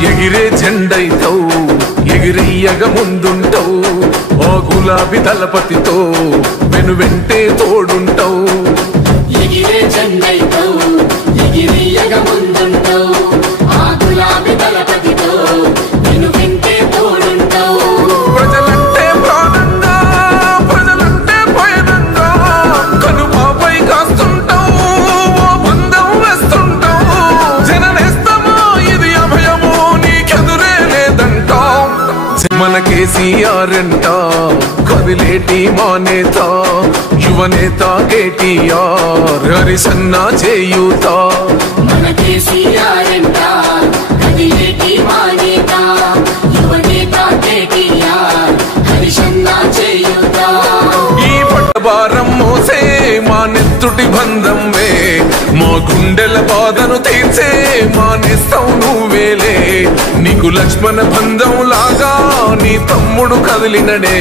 ఎగిరే జెండైతావు ఎగిరెయ్యగ ముందుంటావు ఓ గులాబీ దళపతితో వెనువెంటే తోడుంటావు ఎగిరే జెండైతావు ఎగిరెయ్యగ ముందుంటావు ఆ గులాబీ దళపతితో వెనువెంటే తోడుంటావు ప్రజలంటే ప్రాణంగా ప్రజలంటే భయనంగా కనుపాపై కాస్తుంటావు ఓ బంధం వేస్తుంటావు జననేస్తమా ఇది అభయము నీకెదురే లేదంటావు మన కేసీఆర్ అంట కదిలేటి మా నేత యువనేత కేటీఆర్ హరిసన్న చేయూత మన కేసీఆర్ అంట కదిలేటి మా నేత యువనేత కేటీఆర్ హరిసన్న చేయూత ఈ పట్టభారం మోసే మా నెత్తుటి బంధంవే మా గుండెల బాధను తీర్చే మా నేస్తం నువ్వేలే నీకు లక్ష్మణ బంధం లాగా నీ తమ్ముడు కదిలినడే